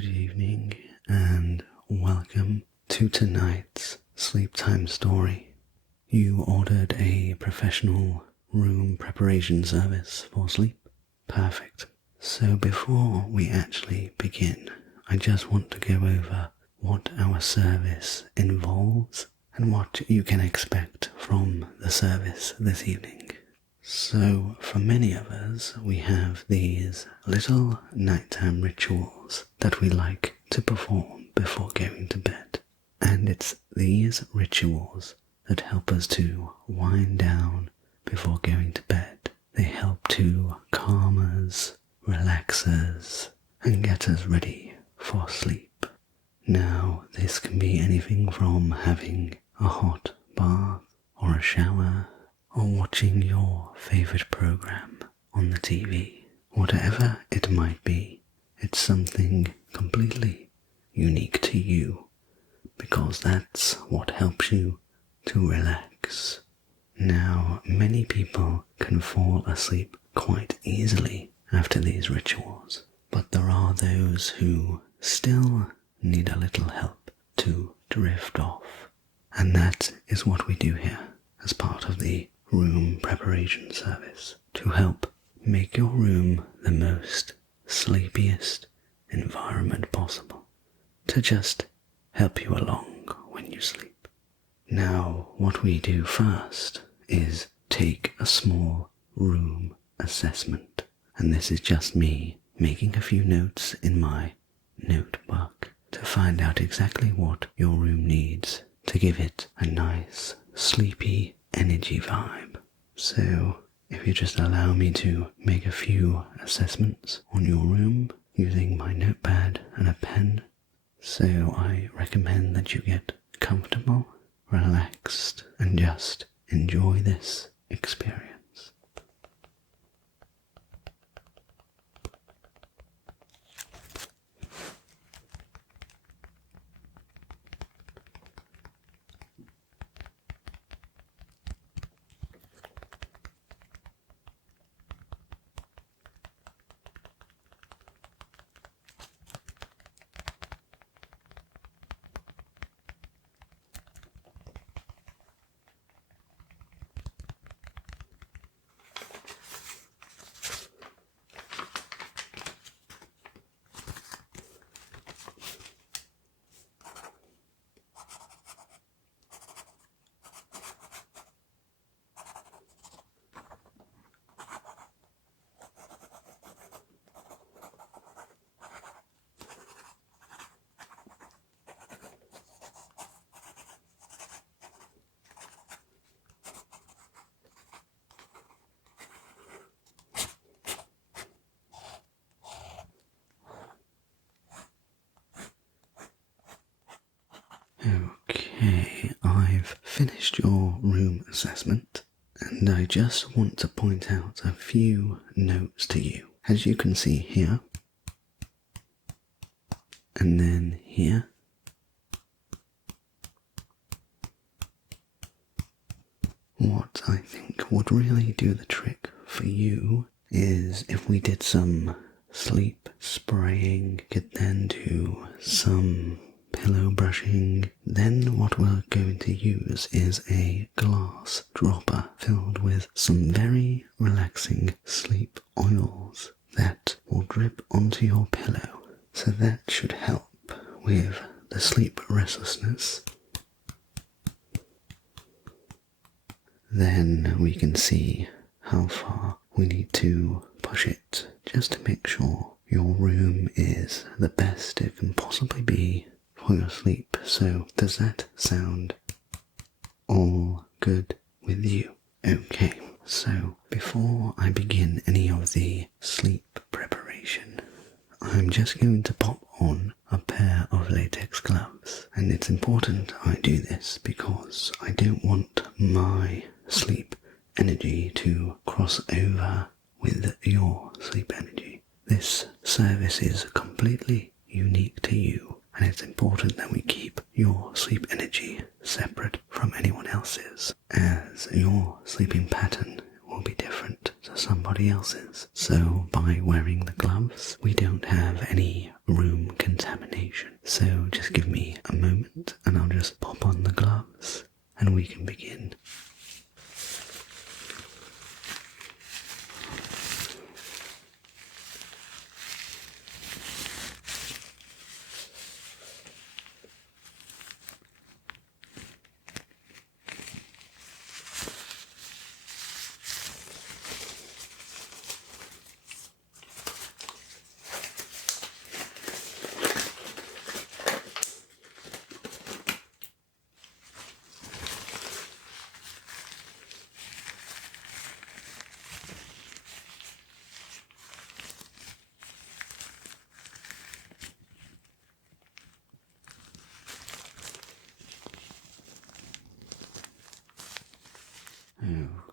Good evening and welcome to tonight's sleep time story. You ordered a professional room preparation service for sleep? Perfect. So before we actually begin, I just want to go over what our service involves and what you can expect from the service this evening. So for many of us, we have these little nighttime rituals that we like to perform before going to bed. And it's these rituals that help us to wind down before going to bed. They help to calm us, relax us, and get us ready for sleep. Now, this can be anything from having a hot bath or a shower, or watching your favorite program on the TV. Whatever it might be, it's something completely unique to you, because that's what helps you to relax. Now, many people can fall asleep quite easily after these rituals, but there are those who still need a little help to drift off. And that is what we do here as part of the room preparation service, to help make your room the most sleepiest environment possible, to just help you along when you sleep. Now, what we do first is take a small room assessment, and this is just me making a few notes in my notebook to find out exactly what your room needs to give it a nice, sleepy energy vibe. So, if you just allow me to make a few assessments on your room using my notepad and a pen. So I recommend that you get comfortable, relaxed, and just enjoy this experience. Okay, I've finished your room assessment, and I just want to point out a few notes to you. As you can see here, and then here, what I think would really do the trick for you is if we did some sleep spraying, could then do some pillow brushing. Then what we're going to use is a glass dropper filled with some very relaxing sleep oils that will drip onto your pillow. So that should help with the sleep restlessness. Then we can see how far we need to push it just to make sure your room is the best it can possibly be for your sleep. So does that sound all good with you? Okay, so before I begin any of the sleep preparation, I'm just going to pop on a pair of latex gloves. And it's important I do this because I don't want my sleep energy to cross over with your sleep energy. This service is completely unique to you, and it's important that we keep your sleep energy separate from anyone else's, as your sleeping pattern will will be different to somebody else's. So by wearing the gloves, we don't have any room contamination. So just give me a moment and I'll just pop on the gloves and we can begin.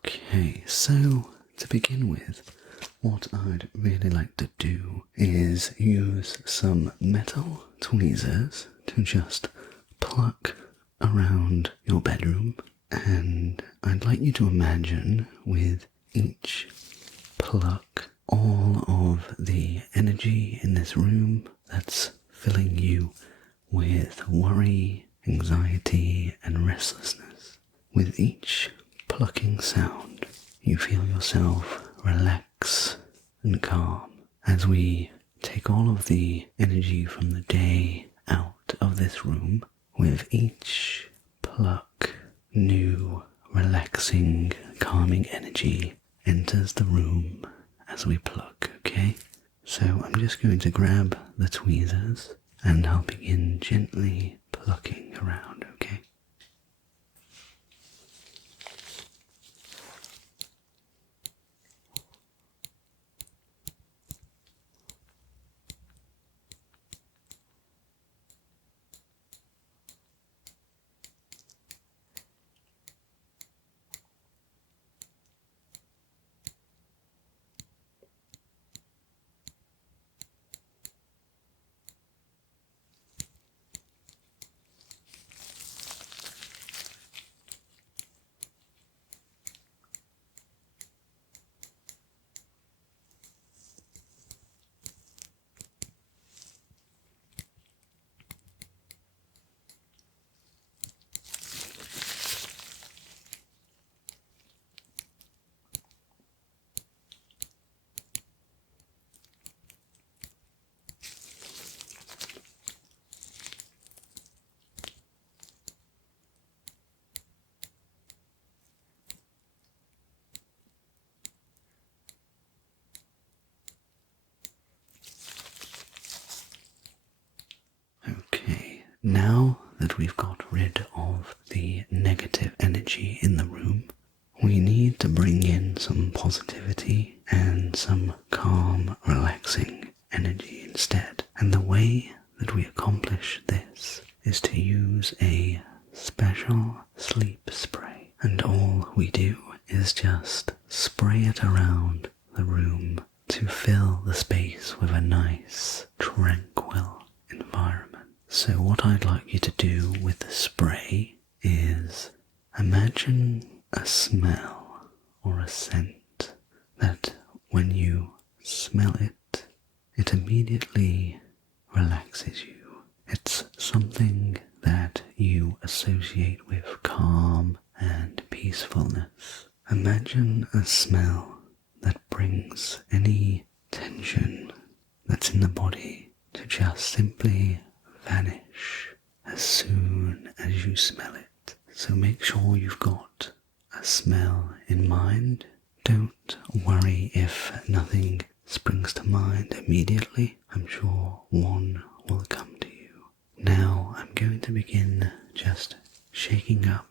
Okay, so to begin with, what I'd really like to do is use some metal tweezers to just pluck around your bedroom, and I'd like you to imagine with each pluck all of the energy in this room that's filling you with worry, anxiety, and restlessness. With each plucking sound, you feel yourself relax and calm as we take all of the energy from the day out of this room. With each pluck, new, relaxing, calming energy enters the room as we pluck, okay? So I'm just going to grab the tweezers and I'll begin gently plucking around, okay? Okay, now that we've got rid of the negative energy in the room, we need to bring in some positivity and some calm, relaxing energy instead. And the way that we accomplish this is to use a special sleep spray. And all we do is just spray it around the room to fill the space with a nice, tranquil environment. So what I'd like you to do with the spray is imagine a smell or a scent that when you smell it, it immediately relaxes you. It's something that you associate with calm and peacefulness. Imagine a smell that brings any tension that's in the body to just simply vanish as soon as you smell it. So make sure you've got a smell in mind. Don't worry if nothing springs to mind immediately. I'm sure one will come to you. Now I'm going to begin just shaking up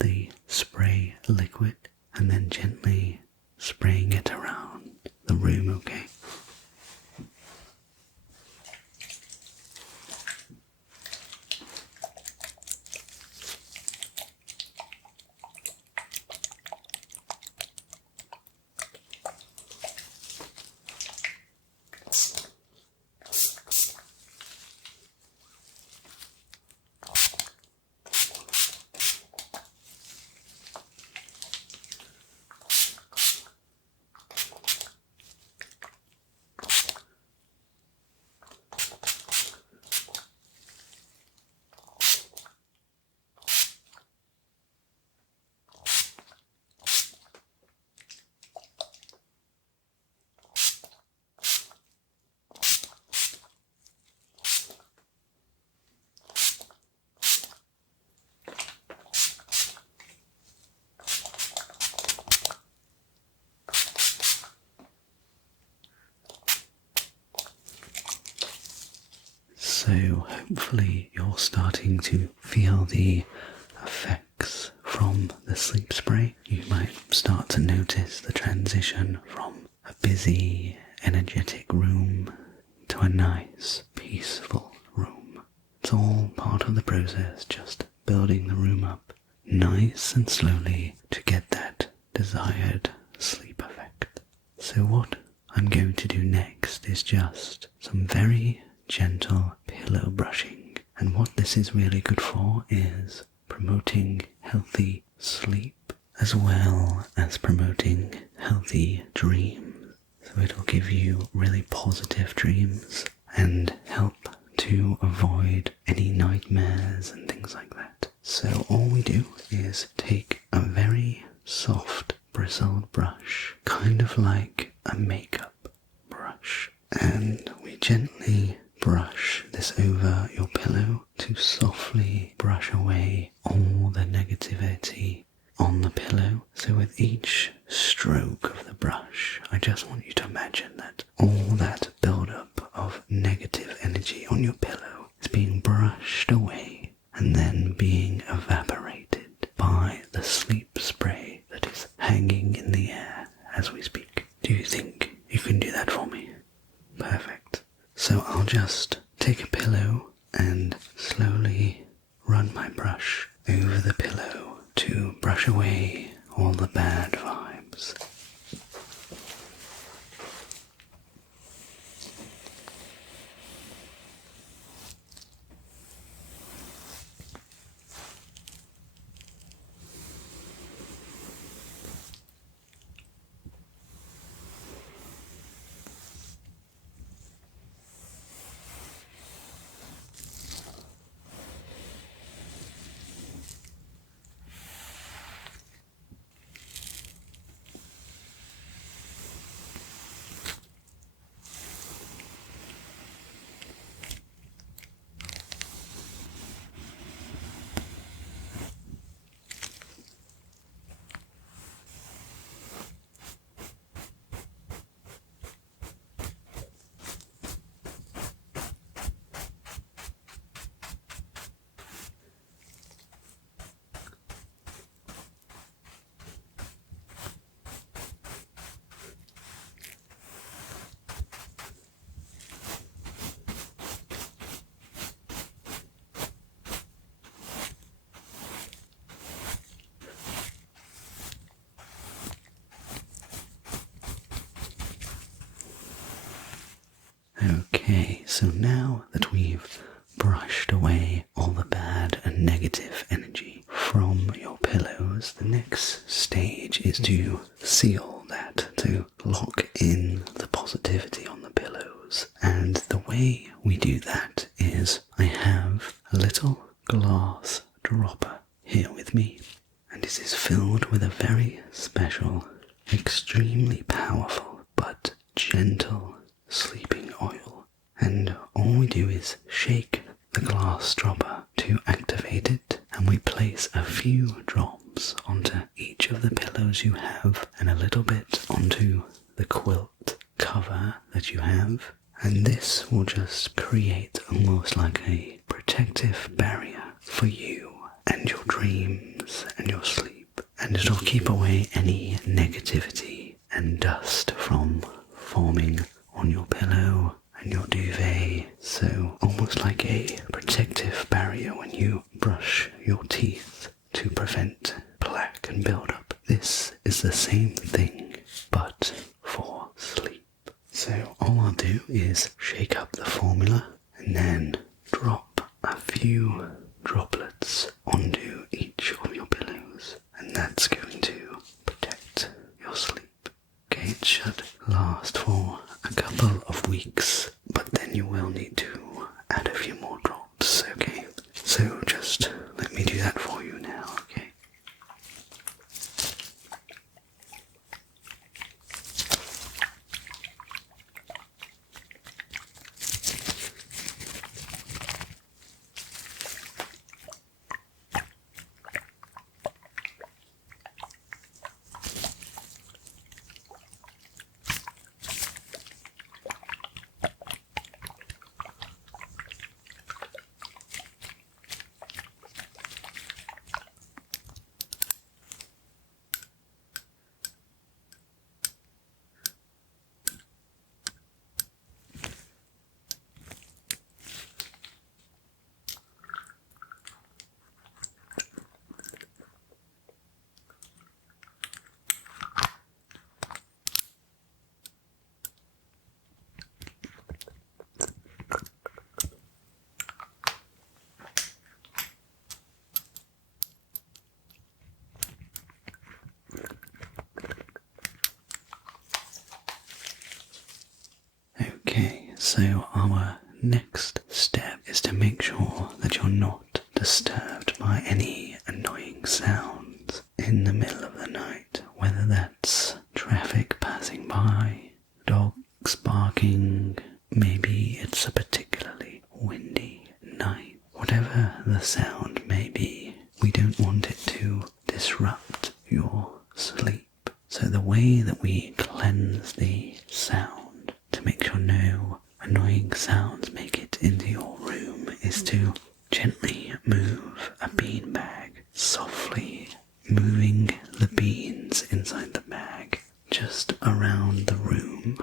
the spray liquid and then gently spraying it around the room, okay? So hopefully you're starting to feel the effects from the sleep spray. You might start to notice the transition from a busy, energetic room to a nice, peaceful room. It's all part of the process, just building the room up nice and slowly to get that desired sleep effect. So what I'm going to do next is just some very gentle pillow brushing. And what this is really good for is promoting healthy sleep as well as promoting healthy dreams. So it'll give you really positive dreams and help to avoid any nightmares and things like that. So all we do is take a very soft bristled brush, kind of like a makeup brush, and we gently brush this over your pillow to softly brush away all the negativity on the pillow. So with each stroke of the brush, I just want you to imagine that all that buildup of negative energy on your pillow is being brushed away and then being evaporated by the sleep spray that is hanging in the air as we speak. Do you think you can do that for me? Perfect. So I'll just take a pillow and slowly run my brush over the pillow to brush away all the bad vibes. Okay, so now that we've brushed away all the bad and negative energy from your pillows, the next stage is to seal that, to lock in the positivity on the pillows. And the way we do that is I have a little glass dropper here with me, and this is filled with a very special, extremely powerful but gentle sleeping oil. And all we do is shake the glass dropper to activate it, and we place a few drops onto each of the pillows you have and a little bit onto the quilt cover that you have, and this will just create almost like a protective barrier for you and your dreams and your sleep, and it'll keep away any negativity and dust from forming on your pillow and your duvet. So almost like a protective barrier when you brush your teeth to prevent plaque and build-up. This is the same thing but for sleep. So all I'll do is shake up the formula and then drop a few droplets onto each of your pillows, and that's going to protect your sleep. Okay, it should last for a couple of weeks, but then you will need to add a few more drops, okay? So just let me do that for you now, okay? So our next step is to make sure that you're not disturbed by any annoying sounds in the middle of the night, whether that's traffic passing by, dogs barking, maybe it's a particularly windy night. Whatever the sound may be, we don't want it to disrupt your sleep. So the way that we cleanse the sound to make sure no annoying sounds make it into your room is to gently move a beanbag, softly moving the beans inside the bag just around the room.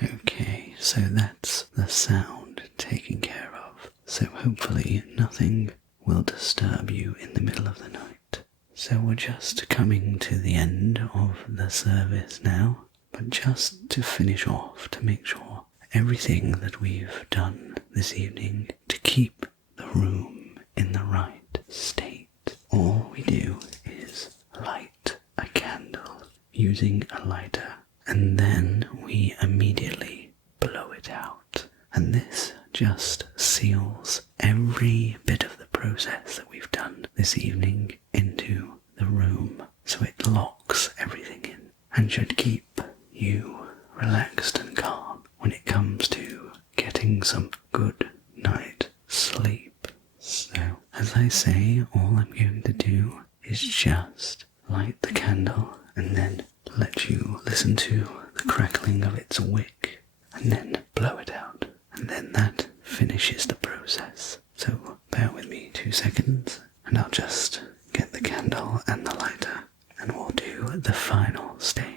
Okay, so that's the sound taken care of. So hopefully nothing will disturb you in the middle of the night. So we're just coming to the end of the service now, but just to finish off, to make sure everything that we've done this evening to keep the room in the right state, all we do is light a candle using a lighter, and then we immediately blow it out. And this just seals every bit of the process that we've done this evening into the room. So it locks everything in and should keep you relaxed and calm when it comes to getting some good night sleep. So, as I say, all I'm going to do is just light the candle and then let you listen to the crackling of its wick and then blow it out. And then that finishes the process. So bear with me 2 seconds and I'll just get the candle and the lighter and we'll do the final stage.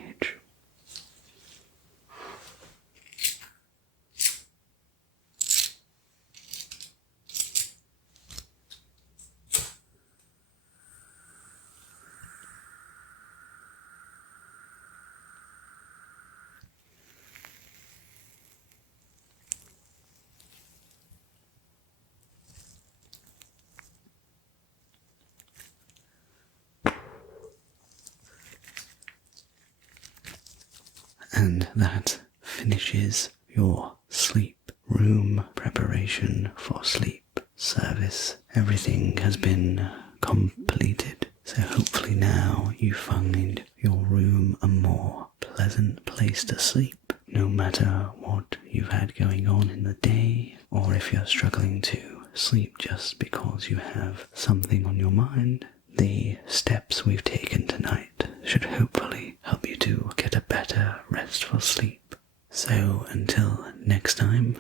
And that finishes your sleep room preparation for sleep service. Everything has been completed, so hopefully now you find your room a more pleasant place to sleep, no matter what you've had going on in the day, or if you're struggling to sleep just because you have something on your mind. The steps we've taken tonight should hopefully help you to get a better restful sleep. So until next time,